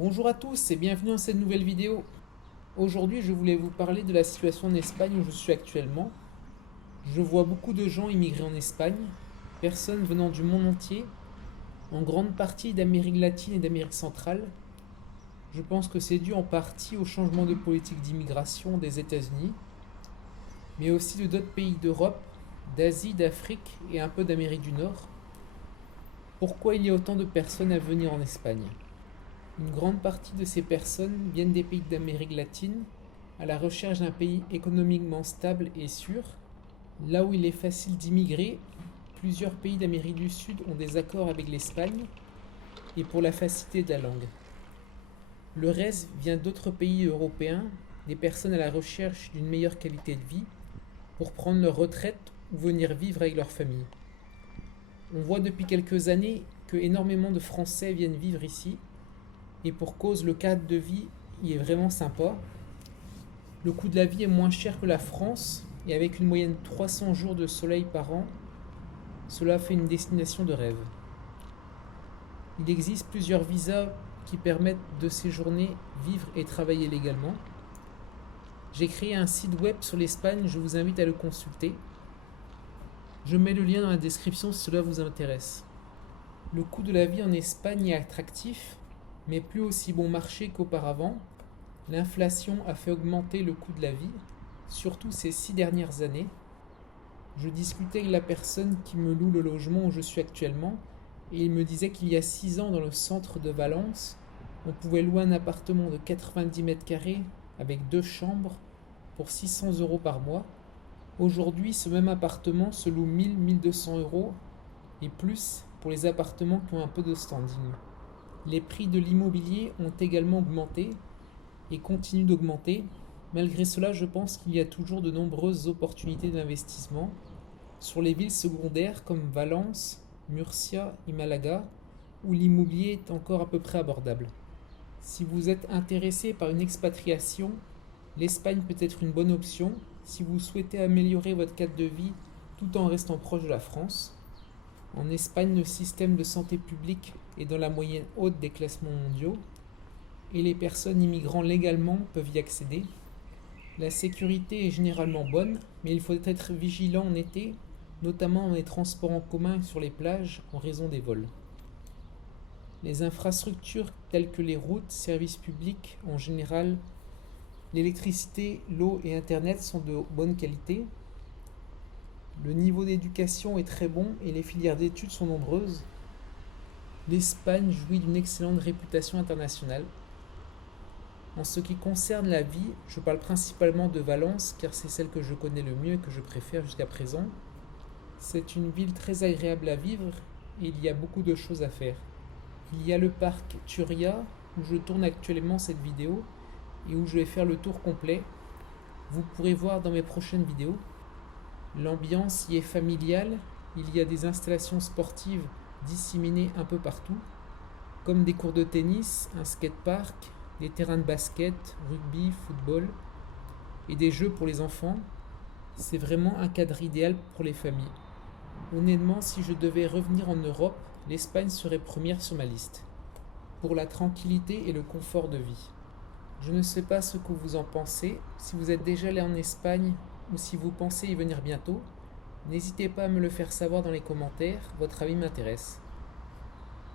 Bonjour à tous et bienvenue dans cette nouvelle vidéo. Aujourd'hui, je voulais vous parler de la situation en Espagne où je suis actuellement. Je vois beaucoup de gens immigrer en Espagne, personnes venant du monde entier, en grande partie d'Amérique latine et d'Amérique centrale. Je pense que c'est dû en partie au changement de politique d'immigration des États-Unis, mais aussi de d'autres pays d'Europe, d'Asie, d'Afrique et un peu d'Amérique du Nord. Pourquoi il y a autant de personnes à venir en Espagne? Une grande partie de ces personnes viennent des pays d'Amérique latine à la recherche d'un pays économiquement stable et sûr. Là où il est facile d'immigrer, plusieurs pays d'Amérique du Sud ont des accords avec l'Espagne et pour la facilité de la langue. Le reste vient d'autres pays européens, des personnes à la recherche d'une meilleure qualité de vie pour prendre leur retraite ou venir vivre avec leur famille. On voit depuis quelques années que énormément de Français viennent vivre ici et pour cause le cadre de vie y est vraiment sympa. Le coût de la vie est moins cher que la France et avec une moyenne de 300 jours de soleil par an, cela fait une destination de rêve. Il existe plusieurs visas qui permettent de séjourner, vivre et travailler légalement. J'ai créé un site web sur l'Espagne, je vous invite à le consulter. Je mets le lien dans la description si cela vous intéresse. Le coût de la vie en Espagne est attractif, mais plus aussi bon marché qu'auparavant. L'inflation a fait augmenter le coût de la vie, surtout ces 6 dernières années. Je discutais avec la personne qui me loue le logement où je suis actuellement, et il me disait qu'il y a 6 ans dans le centre de Valence, on pouvait louer un appartement de 90 mètres carrés avec 2 chambres pour 600 euros par mois. Aujourd'hui, ce même appartement se loue 1000-1200 euros et plus pour les appartements qui ont un peu de standing. Les prix de l'immobilier ont également augmenté et continuent d'augmenter. Malgré cela, je pense qu'il y a toujours de nombreuses opportunités d'investissement sur les villes secondaires comme Valence, Murcia et Malaga, où l'immobilier est encore à peu près abordable. Si vous êtes intéressé par une expatriation, l'Espagne peut être une bonne option si vous souhaitez améliorer votre cadre de vie tout en restant proche de la France. En Espagne, le système de santé publique est dans la moyenne haute des classements mondiaux et les personnes immigrant légalement peuvent y accéder. La sécurité est généralement bonne, mais il faut être vigilant en été, notamment dans les transports en commun et sur les plages en raison des vols. Les infrastructures telles que les routes, services publics en général, l'électricité, l'eau et Internet sont de bonne qualité. Le niveau d'éducation est très bon et les filières d'études sont nombreuses. L'Espagne jouit d'une excellente réputation internationale. En ce qui concerne la vie, je parle principalement de Valence car c'est celle que je connais le mieux et que je préfère jusqu'à présent. C'est une ville très agréable à vivre et il y a beaucoup de choses à faire. Il y a le parc Turia où je tourne actuellement cette vidéo et où je vais faire le tour complet. Vous pourrez voir dans mes prochaines vidéos. L'ambiance y est familiale, il y a des installations sportives disséminées un peu partout, comme des cours de tennis, un skatepark, des terrains de basket, rugby, football et des jeux pour les enfants. C'est vraiment un cadre idéal pour les familles. Honnêtement, si je devais revenir en Europe, l'Espagne serait première sur ma liste, pour la tranquillité et le confort de vie. Je ne sais pas ce que vous en pensez, si vous êtes déjà allé en Espagne ou si vous pensez y venir bientôt, n'hésitez pas à me le faire savoir dans les commentaires, votre avis m'intéresse.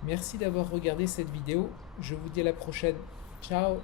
Merci d'avoir regardé cette vidéo, je vous dis à la prochaine. Ciao!